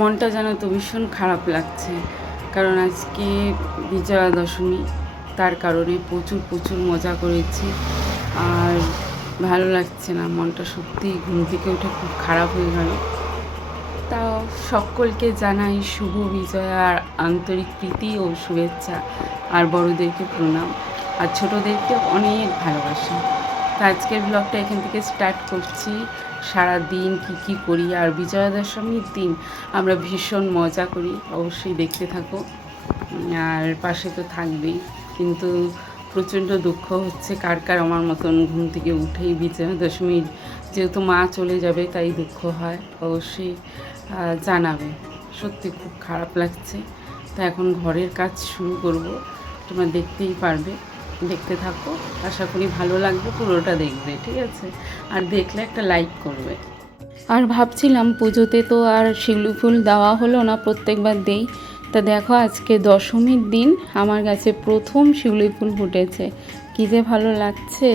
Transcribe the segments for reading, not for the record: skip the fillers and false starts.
মনটা যেন তো ভীষণ খারাপ লাগছে, কারণ আজকে বিজয়া দশমী। তার কারণে প্রচুর মজা করেছি, আর ভালো লাগছে না। মনটা সত্যিই ঘুম থেকে উঠে খুব খারাপ হয়ে গেল। তাও সকলকে জানাই শুভ বিজয়ার আন্তরিক প্রীতি ও শুভেচ্ছা, আর বড়োদেরকে প্রণাম, আর ছোটোদেরকে অনেক ভালোবাসা। তো আজকের ব্লগটা এখান থেকে স্টার্ট করছি। সারা দিন কী করি, আর বিজয়া দশমীর দিন আমরা ভীষণ মজা করি, অবশ্যই দেখতে থাকো। আর পাশে তো থাকবেই, কিন্তু প্রচণ্ড দুঃখ হচ্ছে কার কার আমার মতন ঘুম থেকে উঠেই বিজয়া দশমীর, যেহেতু মা চলে যাবে তাই দুঃখ হয়, অবশ্যই জানাবে। সত্যি খুব খারাপ লাগছে। তো এখন ঘরের কাজ শুরু করব, তোমরা দেখতেই পারবে, দেখতে থাকো। আশা করি ভালো লাগবে, পুরোটা দেখবে, ঠিক আছে? আর দেখলে একটা লাইক করবে। আর ভাবছিলাম পুজোতে তো আর শিউলি ফুল দেওয়া হলো না, প্রত্যেকবার দেই। তা দেখো আজকে দশমীর দিন আমার কাছে প্রথম শিউলি ফুল ফুটেছে, কী যে ভালো লাগছে।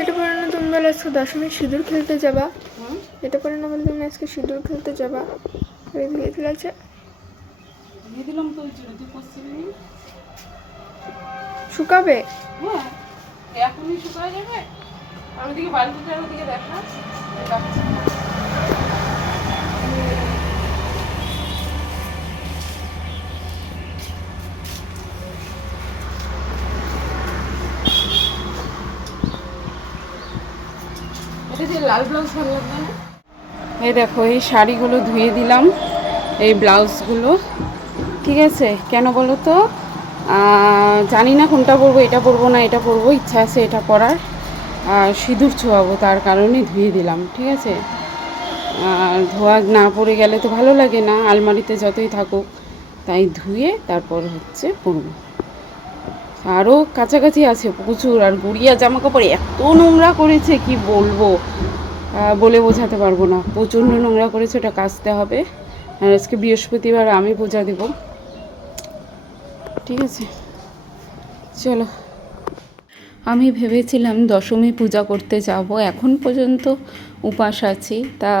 এটা পরে না তুমি বলে আজকে দশমীর সিঁদুর খেলতে যাবা, এটা পরে না বলে তুমি আজকে সিঁদুর খেলতে যাবা, ধুয়ে দিলাছে দিলাম তো শুকাবে। হ্যাঁ, এখনই শুকায় যাবে। আর ওদিকে বালতিটার ওদিকে দেখা। এটা যে লাল ব্লাউজ ভালো লাগবে না? এই দেখো, এই শাড়িগুলো ধুয়ে দিলাম, এই ব্লাউজগুলো, ঠিক আছে? কেন বলো তো, জানি না কোনটা পরবো, এটা পরবো না এটা পরবো, ইচ্ছা আছে এটা পরার, আর সিঁদুর ছোঁয়াবো, তার কারণে ধুয়ে দিলাম, ঠিক আছে? আর ধোয়া না পড়ে গেলে তো ভালো লাগে না, আলমারিতে যতই থাকুক, তাই ধুয়ে তারপর হচ্ছে পরবো। আরও কাছাকাছি আছে প্রচুর, আর গুড়িয়া জামা কাপড় এত নোংরা করেছে কি বলবো, বলে বোঝাতে পারবো না। প্রচণ্ড নোংরা করেছে, ওটা কাচতে হবে। আর আজকে বৃহস্পতিবার, আমি পূজা দেব, ঠিক আছে? চলো। আমি ভেবেছিলাম দশমী পূজা করতে যাব, এখন পর্যন্ত উপাস আছি। তা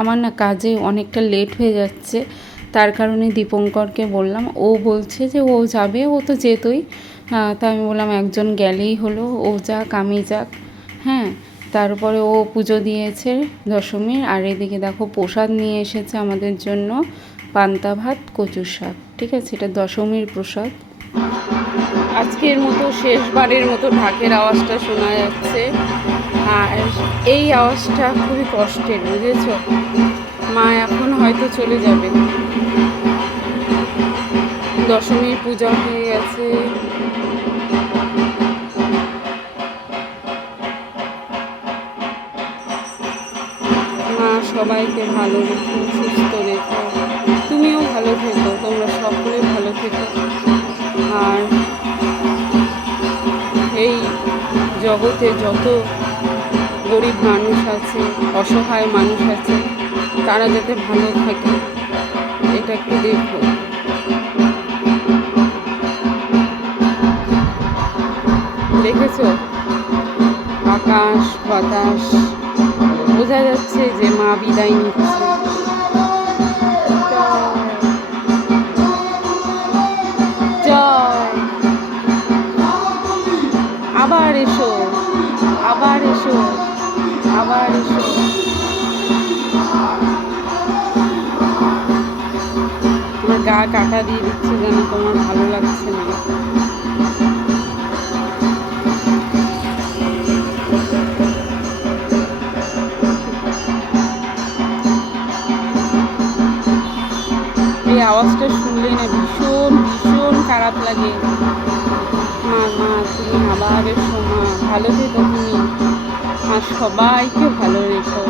আমার না কাজে অনেকটা লেট হয়ে যাচ্ছে, তার কারণে দীপঙ্করকে বললাম, ও বলছে যে ও যাবে, ও তো যেতই। তা আমি বললাম একজন গেলেই হলো, ও যাক আমি যাক। হ্যাঁ, তারপরে ও পুজো দিয়েছে দশমীর। আর এদিকে দেখো প্রসাদ নিয়ে এসেছে আমাদের জন্য, পান্তা ভাত কচুর শাক, ঠিক আছে? এটা দশমীর প্রসাদ। আজকের মতো শেষবারের মতো ঢাকের আওয়াজটা শোনা যাচ্ছে, আর এই আওয়াজটা খুবই কষ্টের, বুঝেছো? মা এখন হয়তো চলে যাবে, দশমীর পূজা হয়ে গেছে। মা সবাইকে ভালো রেখো, সুস্থ রেখো, তুমিও ভালো থেকো, তোমরা সকলে ভালো থেকো। আর এই জগতে যত গরিব মানুষ আছে, অসহায় মানুষ আছে, তারা যাতে ভালো থাকে, এটা একটু দেখো। দেখেছো আকাশ বাতাস, বোঝা যাচ্ছে যে মা বিদায় নিচ্ছে। জয়, আবার এসো, আবার এসো, আবার এসো। আমার গা কাটা দিয়ে দিচ্ছে, যেন তোমার ভালো লাগছে না। এই আওয়াজটা শুনলেই না ভীষণ খারাপ লাগে। মা তুমি আবার এসো, মা ভালো থেকো তুমি, আর সবাইকে ভালো রেখো।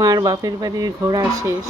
মার বাপের বাড়ির ঘোরা শেষ।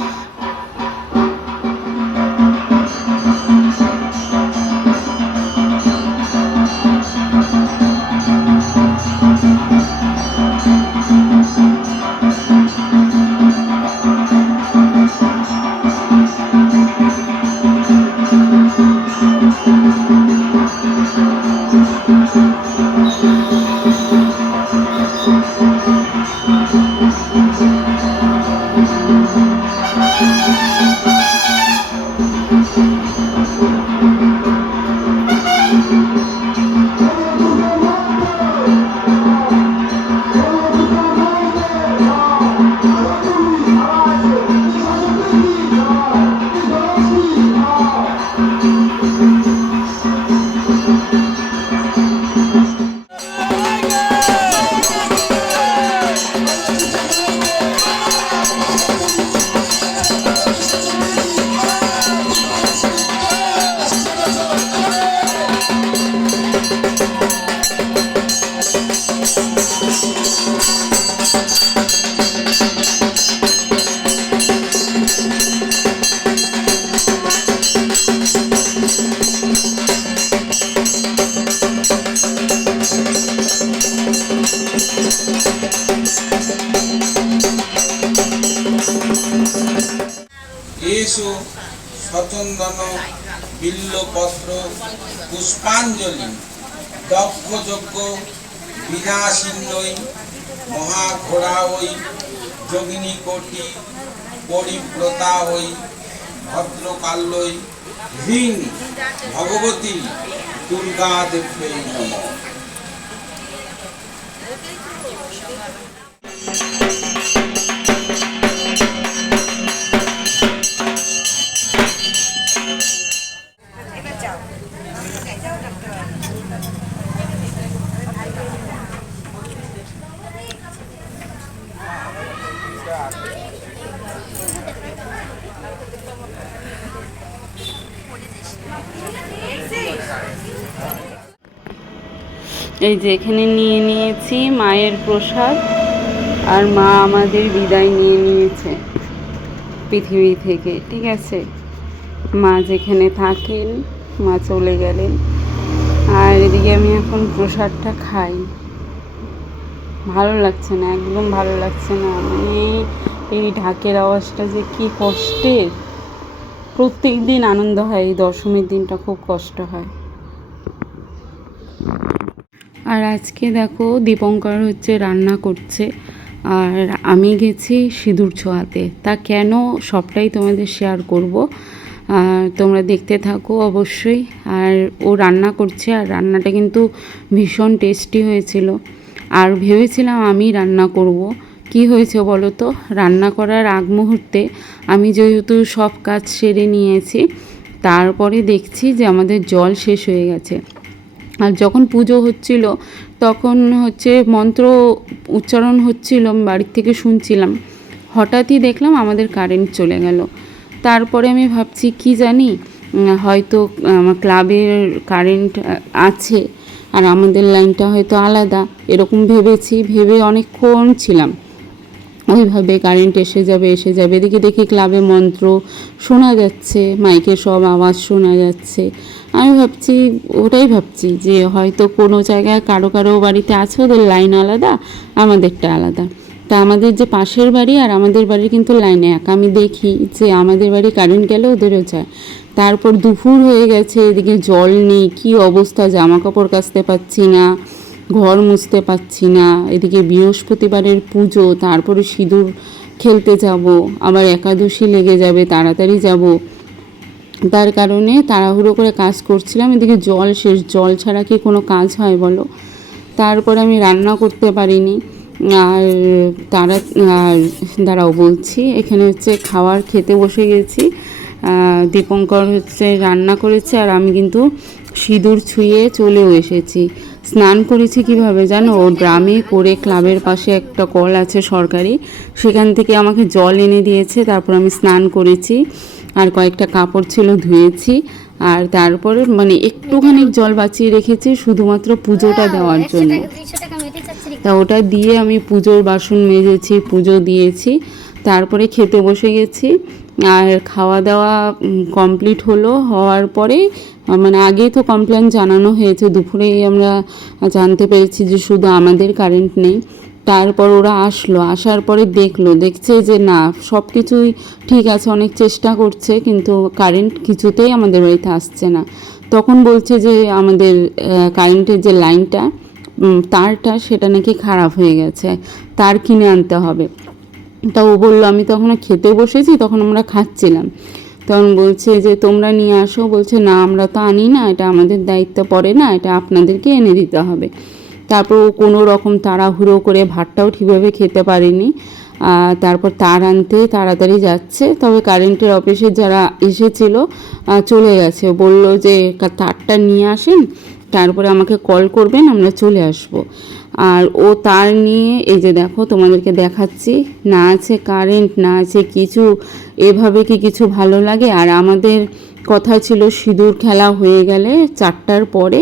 এসো সচন্দন বিল্লপত্র পুষ্পাঞ্জলি দক্ষযজ্ঞ বিনাশিন্নই মহাঘোড়া ওই যোগিনী কোটি পরিব্রতা ওই ভদ্রকাল্যই হ্রিং ভগবতী দুর্গা দেব্যৈ নমঃ। এই যে এখানে নিয়ে নিয়েছি মায়ের প্রসাদ, আর মা আমাদের বিদায় নিয়ে নিয়েছে পৃথিবী থেকে, ঠিক আছে। মা যেখানে থাকেন মা চলে গেলেন, আর এদিকে আমি এখন প্রসাদটা খাই। ভালো লাগছে না, একদম ভালো লাগছে না। মানে এই ঢাকের আওয়াজটা যে কি কষ্টের। প্রত্যেক দিন আনন্দ হয়, এই দশমীর দিনটা খুব কষ্ট হয়। আর আজকে দেখো দীপঙ্কর হচ্ছে রান্না করছে, আর আমি গেছি সিঁদুর ছোঁয়াতে। তা কেন সবটাই তোমাদের শেয়ার করব, তোমরা দেখতে থাকো অবশ্যই। আর ও রান্না করছে, আর রান্নাটা কিন্তু ভীষণ টেস্টি হয়েছিল। আর ভেবেছিলাম আমি রান্না করব, কি হয়েছে বলো তো, রান্না করার আগ মুহূর্তে আমি যেহেতু সব কাজ সেরে নিয়েছি, তারপরে দেখছি যে আমাদের জল শেষ হয়ে গেছে। আর যখন পুজো হচ্ছিল তখন হচ্ছে মন্ত্র উচ্চারণ হচ্ছিল, আমি বাড়ির থেকে শুনছিলাম, হঠাৎই দেখলাম আমাদের কারেন্ট চলে গেল। তারপরে আমি ভাবছি কি জানি, হয়তো আমার ক্লাবের কারেন্ট আছে আর আমাদের লাইনটা হয়তো আলাদা, এরকম ভেবেছি। ভেবে অনেকক্ষণ ছিলাম ওইভাবে, কারেন্ট এসে যাবে এসে যাবে। এদিকে দেখি ক্লাবে মন্ত্র শোনা যাচ্ছে, মাইকে সব আওয়াজ শোনা যাচ্ছে। আমি ভাবছি, ওটাই ভাবছি যে হয়তো কোনো জায়গায় কারো কারো বাড়িতে আছে ওদের লাইন আলাদা, আমাদেরটা আলাদা। তা আমাদের যে পাশের বাড়ি আর আমাদের বাড়ির কিন্তু লাইন এক। আমি দেখি যে আমাদের বাড়ি কারেন্ট গেলে ওদেরও যায়। তারপর দুপুর হয়ে গেছে, এদিকে জল নেই, কী অবস্থা, জামা কাপড় কাচতে পারছি না, ঘর মুছতে পারছি না। এদিকে বৃহস্পতিবারের পুজো, তারপরে সিঁদুর খেলতে যাব, আবার একাদশী লেগে যাবে, তাড়াতাড়ি যাব। তার কারণে তাড়াহুড়ো করে কাজ করছিলাম। এদিকে জল শেষ, জল ছাড়া কি কোনো কাজ হয় বলো। তারপরে আমি রান্না করতে পারিনি। আর দাঁড়াও বলছি, এখানে হচ্ছে খাবার খেতে বসে গেছি। দীপঙ্কর হচ্ছে রান্না করেছে, আর আমি কিন্তু সিঁদুর ছুঁয়ে চলেও এসেছি। স্নান করেছি কিভাবে জানো, ও ড্রামে করে ক্লাবের পাশে একটা কল আছে সরকারি, সেখান থেকে আমাকে জল এনে দিয়েছে। তারপর আমি স্নান করেছি, আর কয়েকটা কাপড় ছিল ধুয়েছি। আর তারপরে মানে একটুখানি জল বাঁচিয়ে রেখেছি শুধুমাত্র পুজোটা দেওয়ার জন্য। তা ওটা দিয়ে আমি পুজোর বাসন মেজেছি, পুজো দিয়েছি। তারপরে খেতে বসে গেছি। আর খাওয়া দাওয়া কমপ্লিট হওয়ার পরে মানে আগেই তো কমপ্লেন জানানো হয়েছে, দুপুরেই আমরা জানতে পেরেছি যে শুধু আমাদের কারেন্ট নেই। তারপর ওরা আসার পরে দেখছে যে না, সব কিছুই ঠিক আছে, অনেক চেষ্টা করছে, কিন্তু কারেন্ট কিছুতেই আমাদের বাড়িতে আসছে না। তখন বলছে যে আমাদের কারেন্টের যে লাইনটা, তারটা সেটা নাকি খারাপ হয়ে গেছে, তার কিনে আনতে হবে। তা ও বললো, আমি তখন খেতে বসেছি, তখন আমরা খাচ্ছিলাম, তখন বলছে যে তোমরা নিয়ে আসো। বলছে না, আমরা তো আনি না, এটা আমাদের দায়িত্ব পড়ে না, এটা আপনাদেরকে এনে দিতে হবে। তারপর ও কোনো রকম তাড়াহুড়ো করে ভাতটাও ঠিকভাবে খেতে পারেনি। তারপর তার আনতে তাড়াতাড়ি যাচ্ছে, তবে কারেন্টের অফিসে যারা এসেছিল চলে গেছে। বলল যে তারটা নিয়ে আসেন, তারপরে আমাকে কল করবেন, আমরা চলে আসব। আর ও তার নিয়ে এই যে দেখো তোমাদেরকে দেখাচ্ছি, না আছে কারেন্ট, না আছে কিছু, এভাবে কি কিছু ভালো লাগে? আর আমাদের কথা ছিল সিঁদুর খেলা হয়ে গেলে 4টার পরে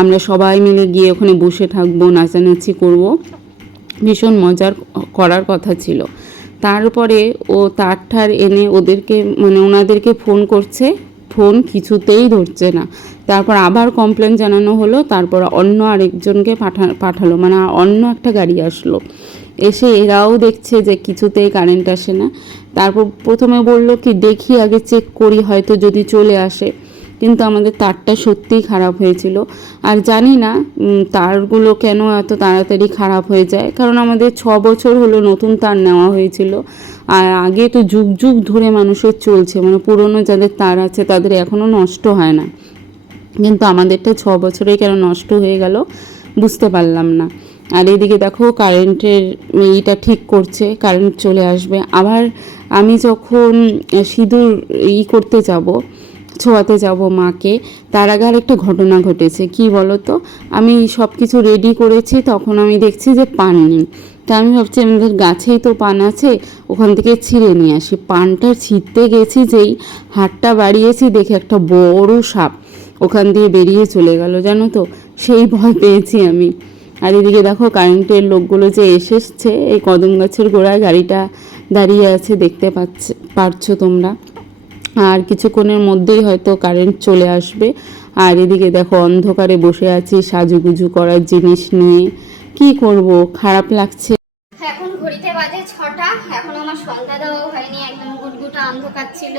আমরা সবাই মিলে গিয়ে ওখানে বসে থাকবো, নাচানাচি করব, ভীষণ মজার করার কথা ছিল। তারপরে ও তার এনে ওনাদেরকে ফোন করছে, ফোন কিছুতেই ধরছে না। তারপর আবার কমপ্লেন জানানো হলো, তারপর অন্য আরেকজনকে পাঠালো, মানে অন্য একটা গাড়ি আসলো, এসে এরাও দেখছে যে কিছুতেই কারেন্ট আসে না। তারপর প্রথমে বললো কি দেখি আগে চেক করি, হয়তো যদি চলে আসে, কিন্তু আমাদের তারটা সত্যিই খারাপ হয়েছিল। আর জানি না তারগুলো কেন এত তাড়াতাড়ি খারাপ হয়ে যায়, কারণ আমাদের 6 বছর হলো নতুন তার নেওয়া হয়েছিল, আর আগে তো যুগ যুগ ধরে মানুষের চলছে, মানে পুরনো যাদের তার আছে তাদের এখনও নষ্ট হয় না, কিন্তু আমাদেরটা 6 বছরেই কেন নষ্ট হয়ে গেল বুঝতে পারলাম না। আর এদিকে দেখো কারেন্টের এইটা ঠিক করছে, কারেন্ট চলে আসবে। আবার আমি যখন সিঁদুর করতে যাব, ছোঁয়াতে যাব মাকে, তার আগে আরেকটা ঘটনা ঘটেছে। কি বলো তো, আমি সব কিছু রেডি করেছি, তখন আমি দেখছি যে পান নেই। তা আমি ভাবছি আমাদের গাছেই তো পান আছে, ওখান থেকে ছিঁড়ে নিয়ে আসি। পানটা ছিঁড়তে গেছি, যেই হাতটা বাড়িয়েছি, দেখে একটা বড় সাপ ওখান দিয়ে বেরিয়ে চলে গেল, জানো তো, সেই ভয় পেয়েছি আমি। আর এদিকে দেখো কারেন্টের লোকগুলো যে এসেছে, এই কদম গাছের গোড়ায় গাড়িটা দাঁড়িয়ে আছে, দেখতে পারছো তোমরা। আর কিছুক্ষণের মধ্যেই হয়তো কারেন্ট চলে আসবে। আর এদিকে দেখো অন্ধকারে বসে আছি সাজুগুজু করার জিনিস নিয়ে, কি করব, খারাপ লাগছে। এখন ঘড়িতে বাজে 6টা, এখন আমার সন্ধ্যা দেওয়াও হয়নি, একদম গুটগুটা অন্ধকার ছিল।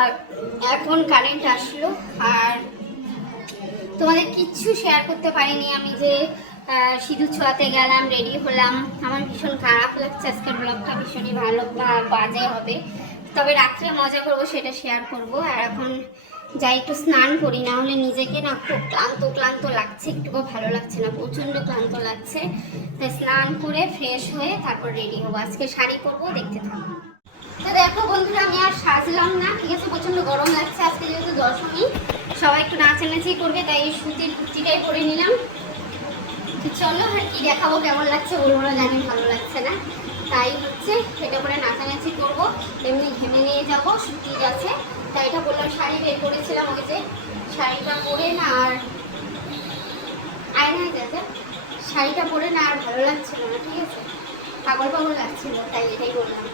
আর এখন কারেন্ট আসলো, আর তোমাদের কিচ্ছু শেয়ার করতে পারিনি। আমি যে সিঁদুর ছোঁয়াতে গেলাম, রেডি হলাম, আমার ভীষণ খারাপ লাগছে। আজকের ব্লগটা ভীষণই ভালো বাজে হবে, তবে রাত্রে মজা করব, সেটা শেয়ার করব। আর এখন যাই একটু স্নান করি, না হলে নিজেকে না খুব ক্লান্ত লাগছে, একটুকু ভালো লাগছে না, প্রচণ্ড ক্লান্ত লাগছে। তাই স্নান করে ফ্রেশ হয়ে তারপর রেডি হবো। আজকে শাড়ি পরবো, দেখতে থাকবো। তো দেখো বন্ধুরা, আমি আর সাজলাম না, ঠিক আছে, প্রচণ্ড গরম লাগছে। আজকে যেহেতু দশমী, সবাই একটু নাচানাচি করবে, তাই এই সুতির কুর্তিটাই পরে নিলাম। তো চলো, আর কি দেখাবো, কেমন লাগছে বলবো না, জানি ভালো লাগছে না, তাই হচ্ছে এটা পরে নাচানাচি করবো। এমনি ঘেমে নিয়ে যাবো, সুতির আছে, তাই এটা বললাম। শাড়ি বের করেছিলাম, ওই যে শাড়িটা পরে না, আর আয়নায় যাতে শাড়িটা পরে না আর ভালো লাগছিল না, ঠিক আছে, পাগল পাগল লাগছিল, তাই এটাই বললাম।